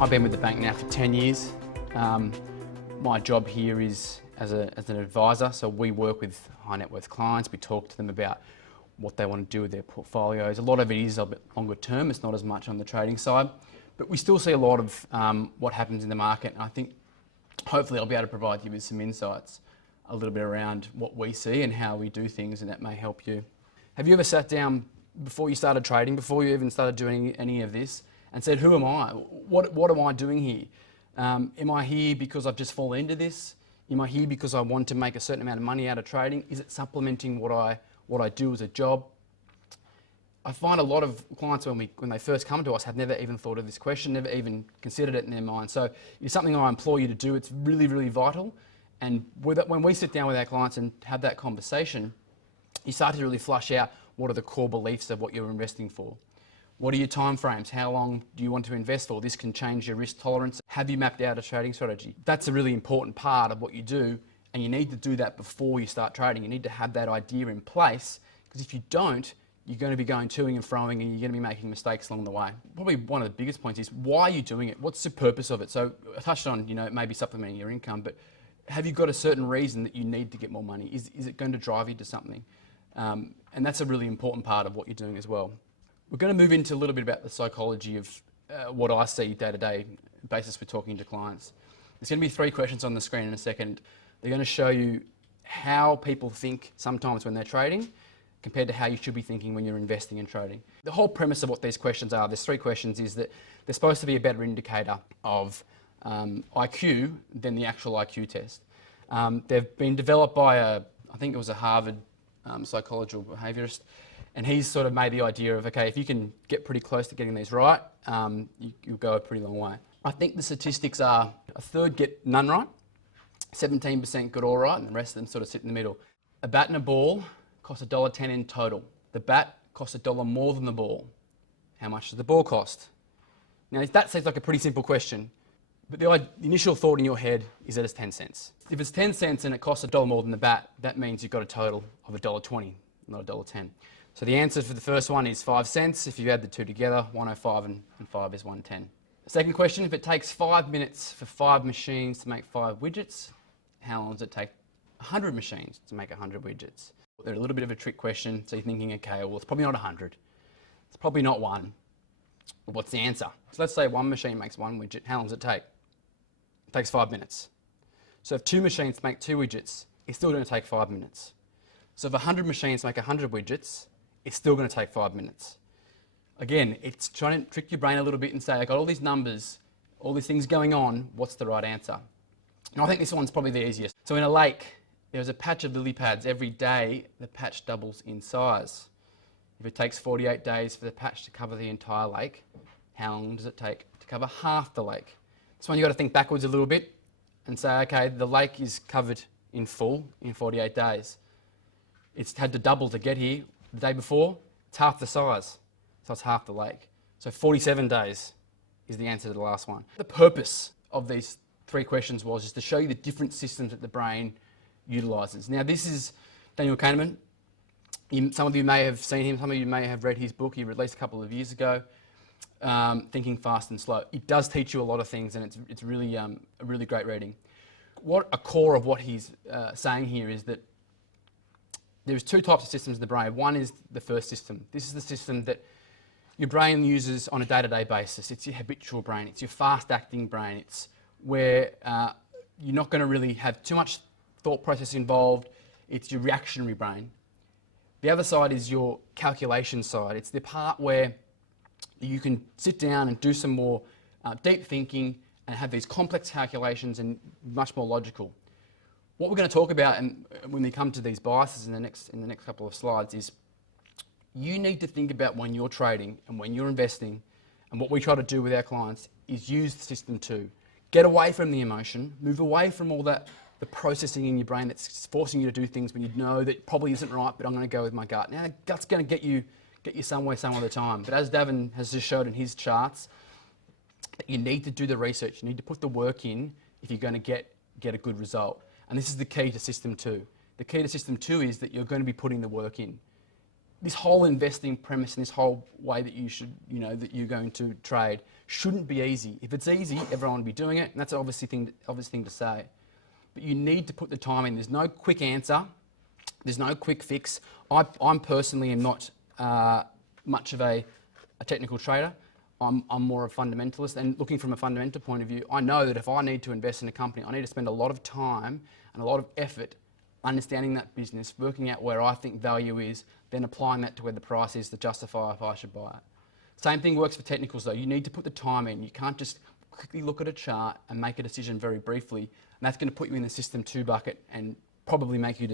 I've been with the bank now for 10 years. My job here is as an advisor, so we work with high net worth clients. We talk to them about what they want to do with their portfolios. A lot of it is a bit longer term, it's not as much on the trading side, but we still see a lot of what happens in the market, and I think hopefully I'll be able to provide you with some insights a little bit around what we see and how we do things, and that may help you. Have you ever sat down before you started trading, before you even started doing any of this, and said, who am I? What am I doing here? Am I here because I've just fallen into this? Am I here because I want to make a certain amount of money out of trading? Is it supplementing what I do as a job? I find a lot of clients when they first come to us have never even thought of this question, never even considered it in their mind. So it's something I implore you to do. It's really, really vital. And when we sit down with our clients and have that conversation, you start to really flush out what are the core beliefs of what you're investing for. What are your time frames? How long do you want to invest for? This can change your risk tolerance. Have you mapped out a trading strategy? That's a really important part of what you do, and you need to do that before you start trading. You need to have that idea in place, because if you don't, you're going to be going toing and froing, and you're going to be making mistakes along the way. Probably one of the biggest points is, why are you doing it? What's the purpose of it? So I touched on, maybe supplementing your income, but have you got a certain reason that you need to get more money? Is it going to drive you to something? And that's a really important part of what you're doing as well. We're going to move into a little bit about the psychology of what I see day-to-day basis we're talking to clients. There's going to be 3 questions on the screen in a second. They're going to show you how people think sometimes when they're trading compared to how you should be thinking when you're investing and trading. The whole premise of what these questions are, there's 3 questions, is that they're supposed to be a better indicator of IQ than the actual IQ test. They've been developed by I think it was a Harvard psychological behaviourist, and he's sort of made the idea of, okay, if you can get pretty close to getting these right, you'll go a pretty long way. I think the statistics are a third get none right, 17% got all right, and the rest of them sort of sit in the middle. A bat and a ball cost $1.10 in total. The bat costs $1 more than the ball. How much does the ball cost? Now that seems like a pretty simple question, but the initial thought in your head is that it's 10 cents. If it's 10 cents and it costs $1 more than the bat, that means you've got a total of $1.20, not $1.10. So the answer for the first one is 5 cents. If you add the 2 together, 105 and 5 is 110. The second question, if it takes 5 minutes for 5 machines to make 5 widgets, how long does it take 100 machines to make 100 widgets? They're a little bit of a trick question, so you're thinking, okay, well, it's probably not 100. It's probably not 1. But what's the answer? So let's say 1 machine makes 1 widget. How long does it take? It takes 5 minutes. So if 2 machines make 2 widgets, it's still going to take 5 minutes. So if 100 machines make 100 widgets, it's still going to take 5 minutes. Again, it's trying to trick your brain a little bit and say, I got all these numbers, all these things going on, what's the right answer? And I think this one's probably the easiest. So in a lake, there's a patch of lily pads. Every day, the patch doubles in size. If it takes 48 days for the patch to cover the entire lake, how long does it take to cover half the lake? This one you've got to think backwards a little bit and say, okay, the lake is covered in full in 48 days. It's had to double to get here. The day before, it's half the size, so it's half the lake. So 47 days is the answer to the last one. The purpose of these 3 questions was just to show you the different systems that the brain utilises. Now this is Daniel Kahneman. Some of you may have seen him, some of you may have read his book he released a couple of years ago, Thinking Fast and Slow. It does teach you a lot of things, and it's really a really great reading. What a core of what he's saying here is that there's 2 types of systems in the brain. One is the first system. This is the system that your brain uses on a day-to-day basis. It's your habitual brain. It's your fast-acting brain. It's where you're not going to really have too much thought process involved. It's your reactionary brain. The other side is your calculation side. It's the part where you can sit down and do some more deep thinking and have these complex calculations and much more logical. What we're going to talk about, and when we come to these biases in the next couple of slides, is you need to think about when you're trading and when you're investing, and what we try to do with our clients is use system 2. Get away from the emotion, move away from all that, the processing in your brain that's forcing you to do things when you know that probably isn't right, but I'm going to go with my gut. Now, the gut's going to get you somewhere some other time. But as Davin has just showed in his charts, you need to do the research. You need to put the work in if you're going to get a good result. And this is the key to system 2. The key to system 2 is that you're going to be putting the work in. This whole investing premise and this whole way that you should, that you're going to trade shouldn't be easy. If it's easy, everyone would be doing it, and that's an obvious thing to say. But you need to put the time in. There's no quick answer. There's no quick fix. I'm personally am not much of a technical trader. I'm more a fundamentalist, and looking from a fundamental point of view, I know that if I need to invest in a company, I need to spend a lot of time and a lot of effort understanding that business, working out where I think value is, then applying that to where the price is to justify if I should buy it. Same thing works for technicals though. You need to put the time in. You can't just quickly look at a chart and make a decision very briefly, and that's going to put you in the system 2 bucket and probably make you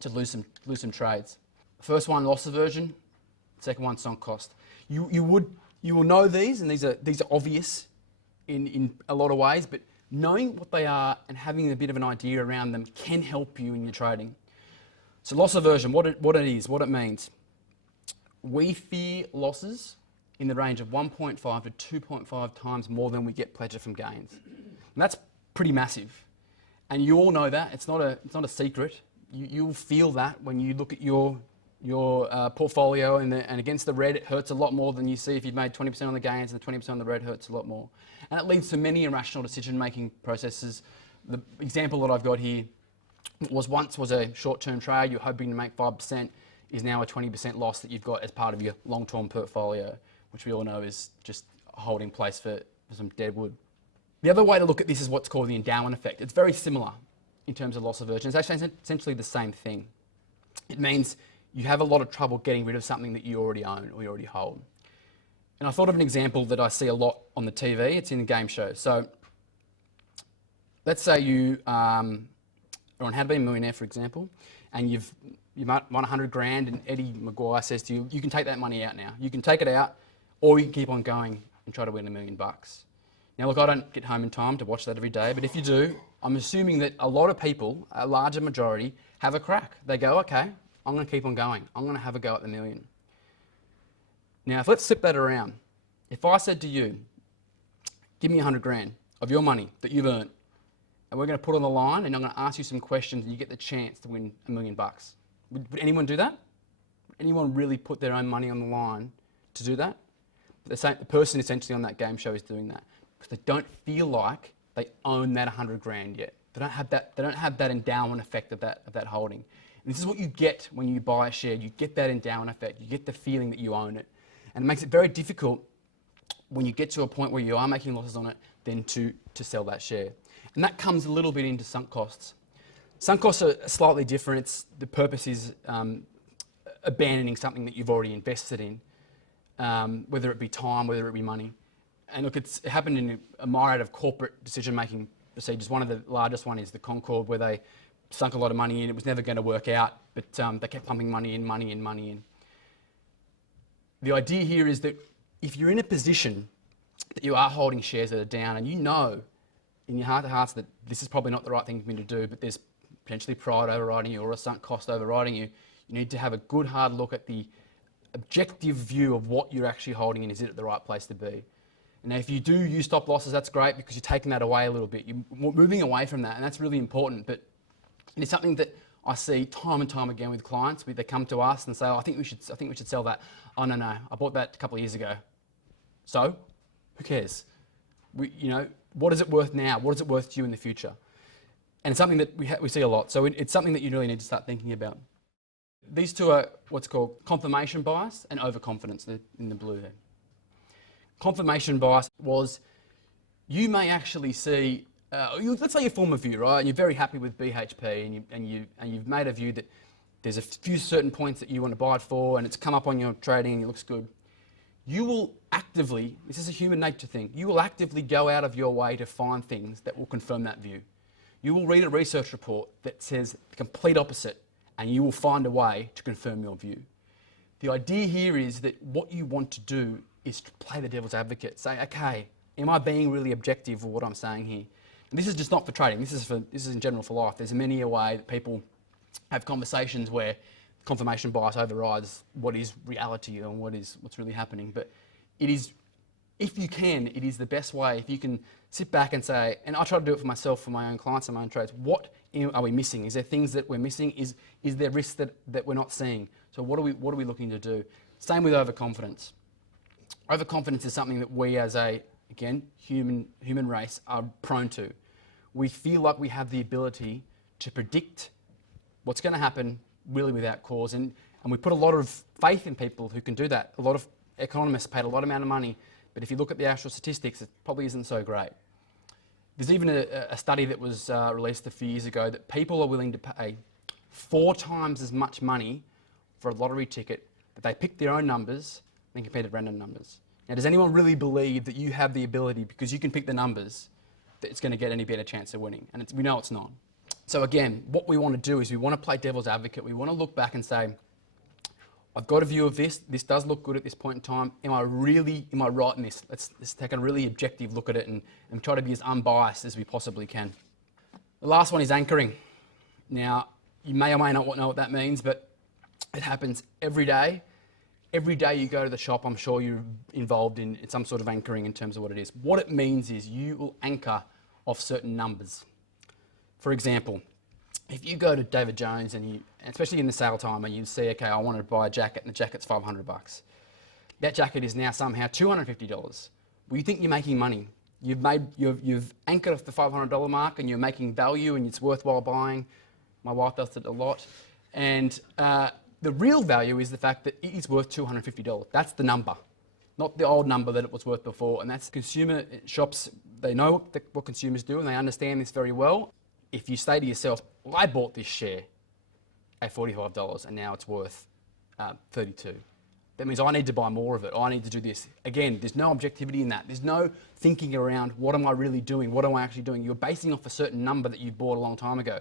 to lose some trades. First one, loss aversion. Second one, sunk cost. You will know these, and these are obvious in a lot of ways, but knowing what they are and having a bit of an idea around them can help you in your trading. So loss aversion, what it means. We fear losses in the range of 1.5 to 2.5 times more than we get pleasure from gains. And that's pretty massive. And you all know that. It's not a secret. You'll feel that when you look at your portfolio and against the red, it hurts a lot more than you see if you've made 20% on the gains, and the 20% on the red hurts a lot more. And it leads to many irrational decision-making processes. The example that I've got here was a short-term trade. You're hoping to make 5%, is now a 20% loss that you've got as part of your long-term portfolio, which we all know is just a holding place for some dead wood. The other way to look at this is what's called the endowment effect. It's very similar in terms of loss aversion. It's actually essentially the same thing. It means you have a lot of trouble getting rid of something that you already own or you already hold. And I thought of an example that I see a lot on the TV. It's in game shows. So let's say you are on How to Be a Millionaire, for example, and you've won 100 grand, and Eddie Maguire says to you, you can take that money out now. You can take it out, or you can keep on going and try to win $1 million. Now look, I don't get home in time to watch that every day, but if you do, I'm assuming that a lot of people, a larger majority, have a crack. They go, okay, I'm going to keep on going. I'm going to have a go at the million. Now, let's flip that around. If I said to you, give me 100 grand of your money that you've earned, and we're going to put on the line, and I'm going to ask you some questions, and you get the chance to win $1 million. Would anyone do that? Would anyone really put their own money on the line to do that? The person essentially on that game show is doing that because they don't feel like they own that 100 grand yet. They don't have that endowment effect of that holding. And this is what you get when you buy a share. You get that endowment effect. You get the feeling that you own it. And it makes it very difficult when you get to a point where you are making losses on it then to sell that share. And that comes a little bit into sunk costs. Sunk costs are slightly different. The purpose is abandoning something that you've already invested in, whether it be time, whether it be money. And look, it happened in a myriad of corporate decision-making procedures. One of the largest one is the Concorde, where they sunk a lot of money in. It was never going to work out, but they kept pumping money in. The idea here is that if you're in a position that you are holding shares that are down, and you know in your heart of hearts that this is probably not the right thing for me to do, but there's potentially pride overriding you or a sunk cost overriding you, you need to have a good hard look at the objective view of what you're actually holding and is it at the right place to be. And now if you do use stop losses, that's great because you're taking that away a little bit. You're moving away from that, and that's really important. But it's something that I see time and time again with clients. They come to us and say, oh, I think we should sell that. Oh, no, I bought that a couple of years ago. So, who cares? What is it worth now? What is it worth to you in the future? And it's something that we see a lot. So it's something that you really need to start thinking about. These two are what's called confirmation bias and overconfidence. They're in the blue there. Confirmation bias was you may actually see, let's say you form a view, right? And you're very happy with BHP, and you've made a view that there's a few certain points that you want to buy it for, and it's come up on your trading and it looks good. You will actively, this is a human nature thing, you will actively go out of your way to find things that will confirm that view. You will read a research report that says the complete opposite, and you will find a way to confirm your view. The idea here is that what you want to do is to play the devil's advocate. Say, okay, am I being really objective with what I'm saying here? And this is just not for trading, this is in general for life. There's many a way that people have conversations where confirmation bias overrides what is reality and what's really happening. But it is, if you can, it is the best way. If you can sit back and say, and I try to do it for myself, for my own clients and my own trades, what are we missing? Is there things that we're missing? Is there risks that we're not seeing? So what are we looking to do? Same with overconfidence. Overconfidence is something that we as a, again, human race are prone to. We feel like we have the ability to predict what's going to happen really without cause. And we put a lot of faith in people who can do that. A lot of economists paid a lot amount of money, but if you look at the actual statistics, it probably isn't so great. There's even a study that was released a few years ago that people are willing to pay 4 times as much money for a lottery ticket, that they pick their own numbers than compared to random numbers. Now, does anyone really believe that you have the ability, because you can pick the numbers, that it's going to get any better chance of winning? And we know it's not. So again, what we want to do is we want to play devil's advocate. We want to look back and say, I've got a view of this. This does look good at this point in time. Am I right in this? Let's take a really objective look at it and try to be as unbiased as we possibly can. The last one is anchoring. Now, you may or may not know what that means, but it happens every day. Every day you go to the shop, I'm sure you're involved in some sort of anchoring in terms of what it is. What it means is you will anchor off certain numbers. For example, if you go to David Jones and especially in the sale time, and you see, okay, I want to buy a jacket and the jacket's $500. That jacket is now somehow $250. Well, you think you're making money. You've anchored off the $500 mark and you're making value and it's worthwhile buying. My wife does it a lot. And the real value is the fact that it is worth $250. That's the number, not the old number that it was worth before. And that's consumer shops, they know what consumers do and they understand this very well. If you say to yourself, well, I bought this share at $45 and now it's worth $32. That means I need to buy more of it. I need to do this. Again, there's no objectivity in that. There's no thinking around what am I really doing? What am I actually doing? You're basing off a certain number that you bought a long time ago.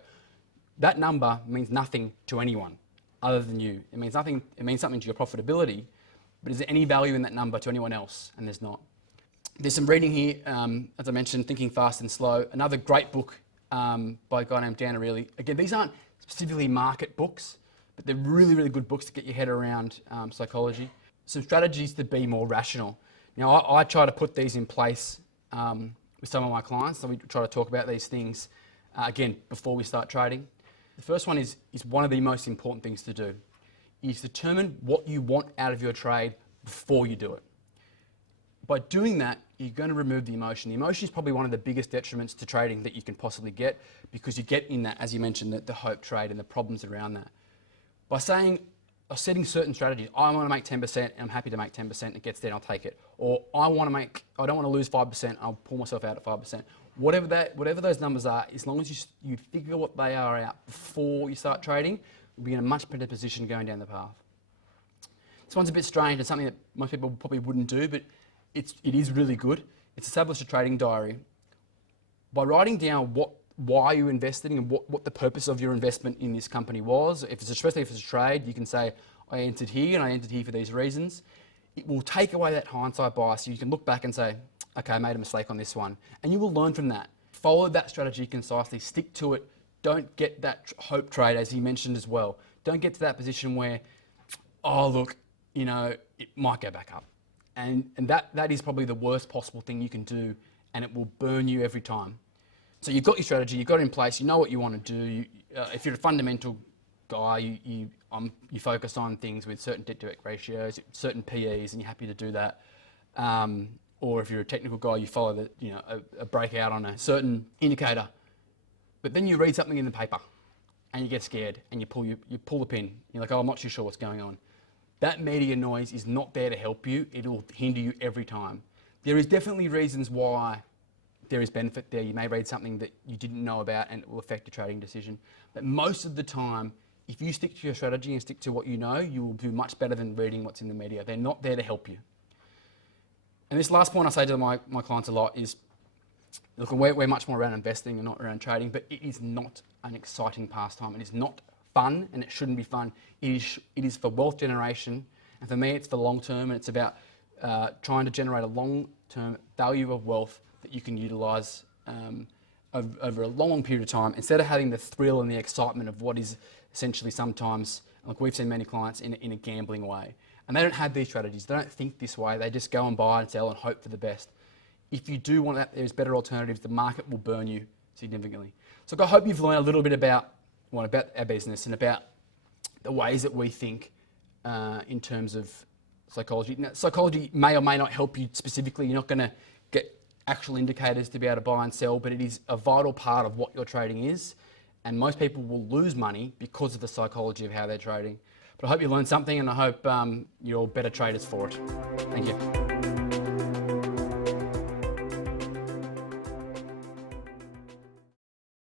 That number means nothing to anyone other than you. It means nothing. It means something to your profitability, but is there any value in that number to anyone else? And there's not. There's some reading here, as I mentioned, Thinking Fast and Slow. Another great book by a guy named Dan Ariely. Again, these aren't specifically market books, but they're really, really good books to get your head around psychology. Some strategies to be more rational. Now, I try to put these in place with some of my clients, so we try to talk about these things, again, before we start trading. The first one is one of the most important things to do, is determine what you want out of your trade before you do it. By doing that, you're going to remove the emotion. The emotion is probably one of the biggest detriments to trading that you can possibly get, because you get in that, as you mentioned, the hope trade and the problems around that. By saying, or setting certain strategies, I want to make 10% and I'm happy to make 10%, it gets there and I'll take it. Or I don't want to lose 5%, I'll pull myself out at 5%. Whatever those numbers are, as long as you figure what they are out before you start trading, you'll be in a much better position going down the path. This one's a bit strange and something that most people probably wouldn't do, but it is really good. It's establish a trading diary. By writing down why you're investing and what the purpose of your investment in this company was, especially if it's a trade, you can say, I entered here and I entered here for these reasons. It will take away that hindsight bias. So you can look back and say, okay, I made a mistake on this one. And you will learn from that. Follow that strategy concisely, stick to it. Don't get that hope trade, as he mentioned as well. Don't get to that position where, oh, look, it might go back up. And that is probably the worst possible thing you can do, and it will burn you every time. So you've got your strategy, you've got it in place, you know what you want to do. If you're a fundamental guy, you focus on things with certain debt-to-equity ratios, certain PEs, and you're happy to do that. Or if you're a technical guy, you follow a breakout on a certain indicator. But then you read something in the paper, and you get scared, and you pull the pin. You're like, oh, I'm not too sure what's going on. That media noise is not there to help you. It will hinder you every time. There is definitely reasons why there is benefit there. You may read something that you didn't know about and it will affect your trading decision. But most of the time, if you stick to your strategy and stick to what you know, you will do much better than reading what's in the media. They're not there to help you. And this last point I say to my clients a lot is, look, we're much more around investing and not around trading, but it is not an exciting pastime. It is not fun, and it shouldn't be fun. It is for wealth generation, and for me it's for long term, and it's about trying to generate a long-term value of wealth that you can utilise over a long period of time, instead of having the thrill and the excitement of what is essentially sometimes, like we've seen many clients, in a gambling way. and they don't have these strategies. They don't think this way. They just go and buy and sell and hope for the best. If you do want that, there's better alternatives. The market will burn you significantly. So I hope you've learned a little bit about our business and about the ways that we think in terms of psychology. Now, psychology may or may not help you specifically. You're not going to get actual indicators to be able to buy and sell, but it is a vital part of what your trading is. And most people will lose money because of the psychology of how they're trading. But I hope you learned something, and I hope you're better traders for it. Thank you.